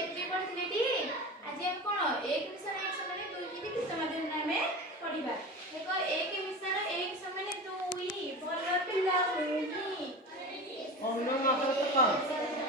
एक भी पढ़िଥିଲେ टी आज हम कोन एक मिशन एक समान दुई की गीत माध्यम में पढ़िबा देखो एक मिशन एक समान दुई भलो पिला हुई अन्य मात्र तो कौन